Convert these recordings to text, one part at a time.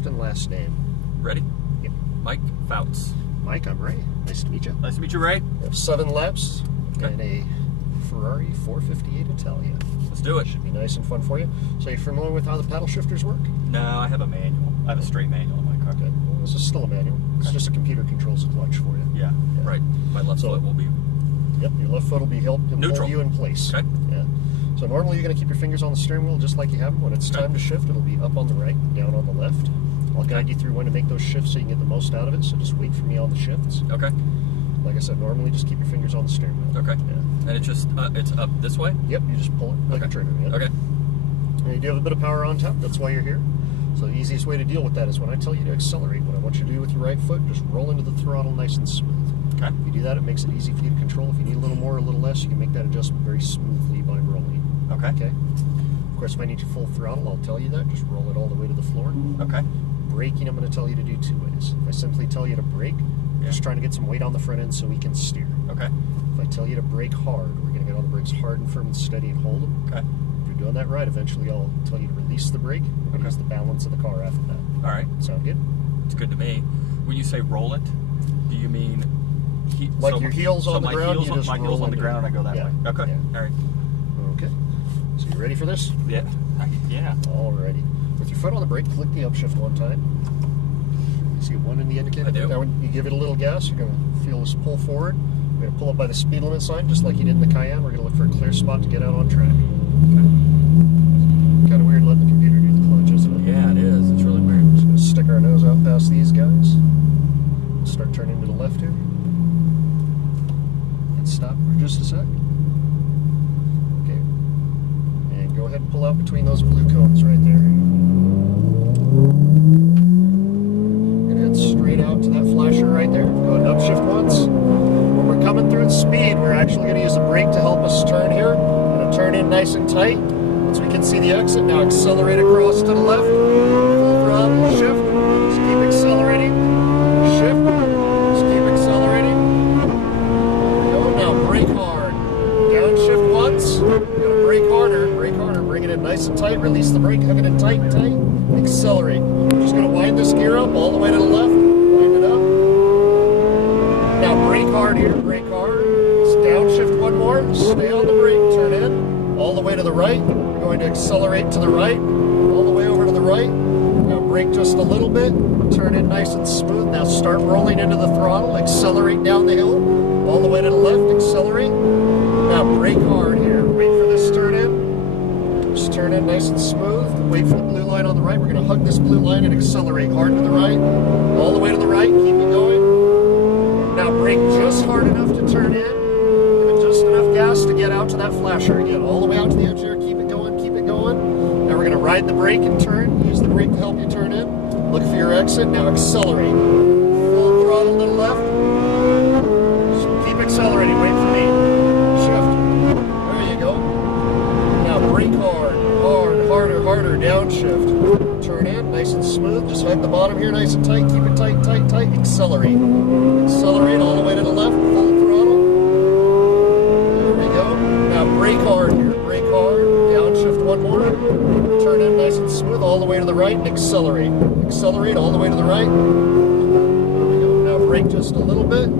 first and last name. Ready? Yep. Mike Fouts. Mike, I'm Ray. Nice to meet you. Nice to meet you, Ray. We have 7 laps Okay. and a Ferrari 458 Italia. Let's do it. Should be nice and fun for you. So you're familiar with how the paddle shifters work? No, I have a manual. I have a straight manual in my car. Okay. Well, this is still a manual. It's Okay. just a computer controls the clutch for you. Yeah, Yeah. right. My left So- foot will be... Yep, your left foot will be helping Neutral. hold you in place. Okay. Yeah. So normally you're going to keep your fingers on the steering wheel just like you have them. When it's Okay. time to shift, it'll be up on the right, down on the left. I'll guide you through when to make those shifts so you can get the most out of it. So just wait for me on the shifts. Okay. Like I said, normally just keep your fingers on the steering wheel. Okay. Yeah. And it's just, it's up this way? Yep, you just pull it like Okay. a trigger. Yep. Okay. And you do have a bit of power on top. That's why you're here. So the easiest way to deal with that is when I tell you to accelerate. What I want you to do with your right foot, just roll into the throttle nice and smooth. Okay. If you do that, it makes it easy for you to control. If you need a little more or a little less, you can make that adjustment very smoothly by rolling. Okay. Okay? Of course, if I need you full throttle, I'll tell you that. Just roll it all the way to the floor. Okay. Braking, I'm going to tell you to do 2 ways. If I simply tell you to brake, just trying to get some weight on the front end so we can steer. Okay. If I tell you to brake hard, we're going to get on the brakes hard and firm and steady and hold them. Okay. If you're doing that right, eventually I'll tell you to release the brake. We're going to use the balance of the car after that. All right. Sound good? It's good to me. When you say roll it, do you mean... Like your heels on the ground, you just my roll heels on the into ground, it. I go that Yeah. way. Okay. Yeah. All right. Okay. So you ready for this? Yeah. Yeah. Alrighty. With your foot on the brake, click the upshift one time. You see 1 in the indicator? I do. Now when you give it a little gas, you're going to feel this pull forward. We're going to pull up by the speed limit sign, just like you did in the Cayenne. We're going to look for a clear spot to get out on track. Okay. Kind of weird letting the computer do the clutch, isn't it? Yeah, it is. It's really weird. Just going to stick our nose out past these guys. Start turning to the left here. And stop for just a sec. Okay. And go ahead and pull out between those blue cones right there. And head straight out to that flasher right there. Go ahead and upshift once. When we're coming through at speed, we're actually going to use the brake to help us turn here. We're going to turn in nice and tight. Once we can see the exit, now accelerate across to the left. Full throttle, shift. Just keep accelerating. Shift. Just keep accelerating. There we go. Now brake hard. Downshift once. You're going to brake harder. Brake harder. Bring it in nice and tight. Release the brake. Hug it in tight and tight. Accelerate. We're just going to wind this gear up all the way to the left. Wind it up. Now brake hard here. Brake hard. Just downshift one more. Stay on the brake. Turn in. All the way to the right. We're going to accelerate to the right. All the way over to the right. Now brake just a little bit. Turn in nice and smooth. Now start rolling into the throttle. Accelerate down the hill. All the way to the left. Accelerate. Now brake hard here. Wait for this turn in. Just turn in nice and smooth. Wait for the blue line on the right. We're going to hug this blue line and accelerate hard to the right. All the way to the right. Keep it going. Now brake just hard enough to turn in. Give it just enough gas to get out to that flasher again. All the way out to the edge there. Keep it going. Keep it going. Now we're going to ride the brake and turn. Use the brake to help you turn in. Look for your exit. Now accelerate. Full throttle to the left. Just keep accelerating. Wait for me. Shift. There you go. Now brake hard. Hard. Harder. Harder. Downshift. Turn in. Nice and smooth. Just hug the bottom here nice and tight. Keep it tight, tight, tight. Accelerate. Accelerate all the way to the left. Full throttle. There we go. Now brake hard here. Brake hard. Downshift one more. Turn in nice and smooth all the way to the right and accelerate. Accelerate all the way to the right. There we go. Now brake just a little bit.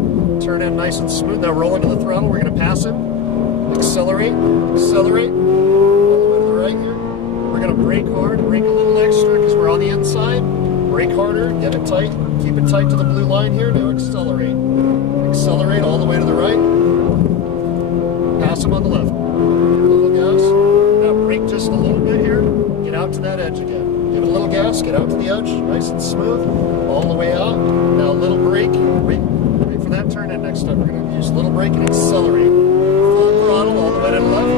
Turn in nice and smooth. Now roll into the throttle. We're going to pass him. Accelerate. Accelerate. All the way to the right here. We're going to brake hard. Brake a little extra because we're on the inside. Brake harder. Get it tight. Keep it tight to the blue line here. Now accelerate. Accelerate all the way to the right. Pass him on the left. Give it a little gas. Now brake just a little bit here. Get out to that edge again. Give it a little gas. Get out to the edge. Nice and smooth. All the way out. Now a little brake. Wait for that turn in next time. We're going to use a little brake and accelerate. Full throttle all the way to the left.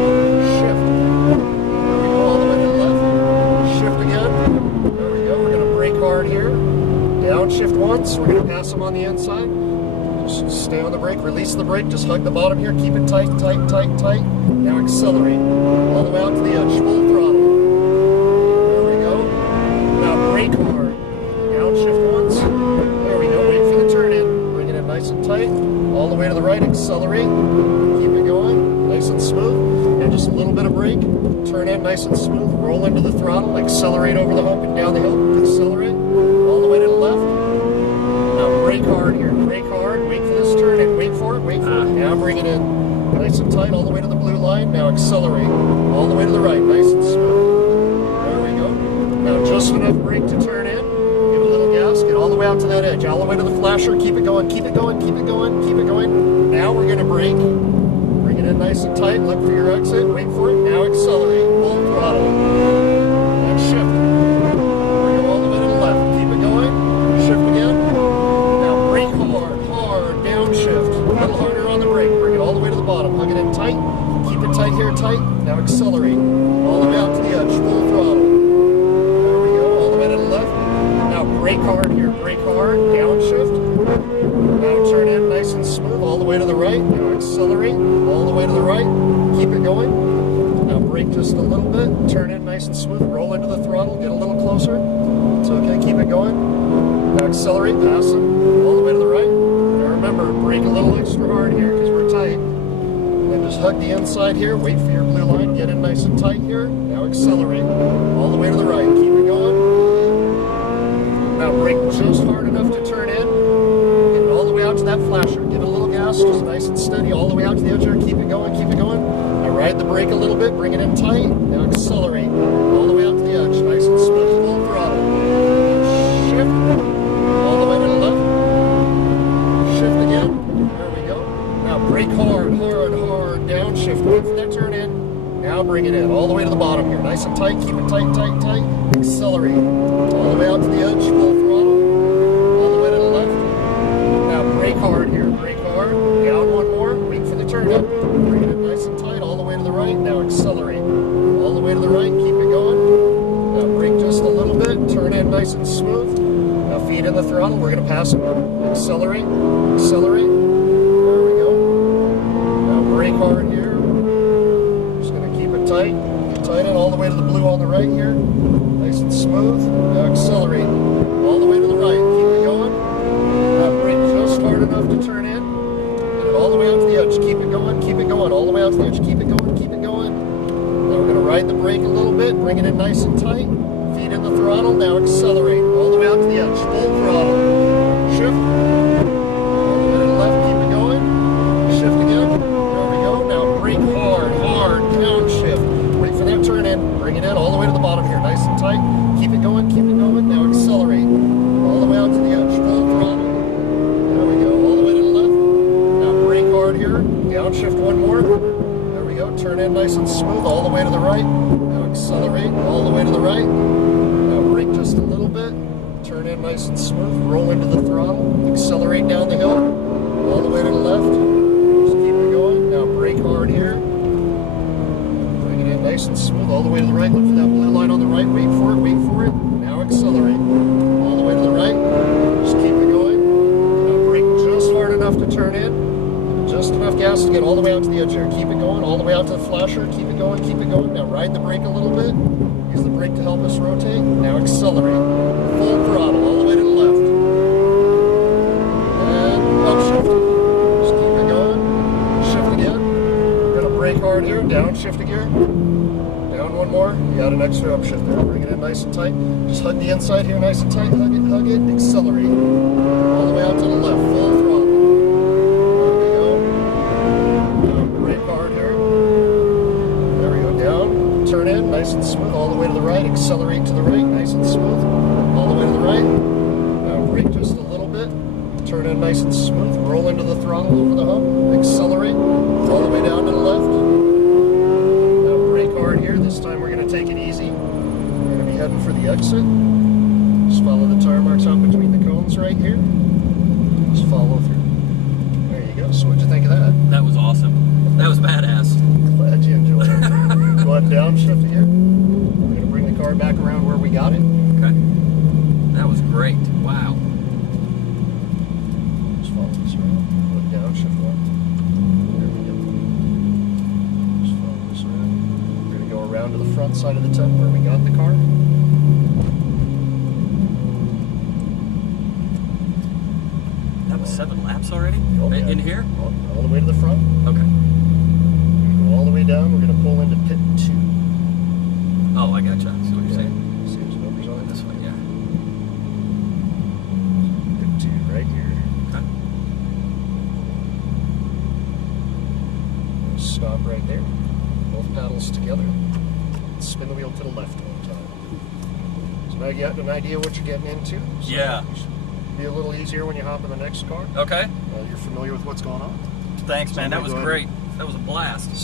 Shift. There we go. All the way to the left. Shift again. There we go. We're going to brake hard here. Downshift once. We're going to pass them on the inside. Just stay on the brake. Release the brake. Just hug the bottom here. Keep it tight, tight, tight, tight. Now accelerate. All the way out to the edge. Full throttle. There we go. Now brake hard. Downshift once. There we go. Wait for the turn in. Bring it in nice and tight. All the way to the right. Accelerate. Keep it going. Nice and smooth. And just a little bit of brake. Turn in nice and smooth. Roll into the throttle. Accelerate over the hump and down the hill. Accelerate. to turn in. Give it a little gas. Get all the way out to that edge. All the way to the flasher. Keep it going. Keep it going. Keep it going. Keep it going. Now we're going to brake. Bring it in nice and tight. Look for your exit. Wait for it. Now accelerate. Full throttle. And shift. Bring it all the way to the left. Keep it going. Shift again. Now brake hard. Hard. Downshift. A little harder on the brake. Bring it all the way to the bottom. Hug it in tight. Keep it tight here. Tight. Now accelerate. All the way out to the edge. Full throttle. There we go. All the way to the left. Now brake hard here. Brake hard. Downshift. Now turn in nice and smooth. All the way to the right. Now accelerate. All the way to the right. Keep it going. Now brake just a little bit. Turn in nice and smooth. Roll into the throttle. Get a little closer. It's okay. Keep it going. Now accelerate. Pass it. All the way to the right. Now remember, brake a little extra hard here because we're tight. Then just hug the inside here. Wait for your blue line. Get in nice and tight here. Now accelerate. All the way to the right. Keep it going. Now brake just hard enough to turn in. Get it all the way out to that flasher. Give it a little gas. Just nice and steady. All the way out to the edge here. Keep it going. Keep it going. Now ride the brake a little bit. Bring it in tight. Now accelerate. All the way out to the edge. Nice and smooth. Full throttle. Shift. All the way to the left. Shift again. There we go. Now brake hard, hard, hard. Downshift. Wait for that turn in. Now bring it in. All the way to the bottom here. Nice and tight. Keep it tight, tight, tight. Accelerate. All the way out to the edge. Full throttle. All the way to the left. Now brake hard here. Brake hard. Down one more. Wait for the turn up. Bring it in nice and tight. All the way to the right. Now accelerate. All the way to the right. Keep it going. Now brake just a little bit. Turn in nice and smooth. Now feet in the throttle. We're going to pass it. Accelerate. Accelerate. There we go. Now brake hard here. Just going to keep it tight. Tight in all the way to the blue on the right here. Nice and smooth. Now accelerate. All the way to the right. Keep it going. Now brake just hard enough to turn in. Get it all the way out to the edge. Keep it going. Keep it going. All the way out to the edge. Keep it going. Keep it going. Now we're going to ride the brake a little bit. Bring it in nice and tight. Feet in the throttle. Now accelerate. All the way out to the edge. Full throttle. Shift. All the way to the left. Keep it going. Shift again. There we go. Now brake hard. Hard. Downshift. Wait for that turn in. Bring it in all the way to the bottom here. Nice and tight. Keep it going. Keep it going. Now accelerate. All the way out to the edge. Full throttle. There we go. All the way to the left. Now brake hard here. Downshift one more. There we go. Turn in nice and smooth. All the way to the right. Now accelerate. All the way to the right. Now brake just a little bit. Turn in nice and smooth. Roll into the throttle. Accelerate down the hill. All the way to the left. Just keep it going. Now brake hard here. Bring it in nice and smooth. All the way to the right. Look for that blue line on the right. Wait for it. Wait for it. Now accelerate. All the way to the right. Just keep it going. Now brake just hard enough to turn in. Just enough gas to get all the way out to the edge here. Keep it going. All the way out to the flasher. Keep it going. Keep it going. Now ride the brake a little bit. Use the brake to help us rotate. Now accelerate. Full throttle all the way to the left. And upshift. Just keep it going. Shift again. We're going to brake hard here. Downshift again. Down one more. You got an extra upshift there. Bring it in nice and tight. Just hug the inside here nice and tight. Hug it, hug it. Accelerate. All the way out to the left. Full throttle. There we go. Now brake hard here. There we go. Down. Turn in nice and smooth. All the way to the right. Accelerate to the right. Nice and smooth. All the way to the right. Now brake just a little bit. Turn in nice and smooth. Roll into the throttle over the hump. Accelerate. All the way down to the left. Now brake hard here. This time we're going to take it easy. We're going to be heading for the exit. Just follow the tire marks out between the cones right here. Just follow through. There you go. So what'd you think of that? That was awesome. That was badass. Glad you enjoyed it. Go ahead and downshift here. We're going to bring the car back around where we got it. Okay. That was great. Wow. Just follow this around. Go ahead and downshift one. There we go. Just follow this around. We're going to go around to the front side of the tent where we got the car. That was 7 laps already? Oh, yeah. In here? All the way to the front. Okay. Go all the way down. We're going to pull into pit 2. Oh, I gotcha. I see what you're saying. See those numbers on it? This way, yeah. Pit 2 right here. Okay. Stop right there. Both paddles together. Spin the wheel to the left one time. So now you got an idea what you're getting into. So Yeah. it should be a little easier when you hop in the next car. Okay. You're familiar with what's going on. Thanks, man. So That was go ahead great. That was a blast.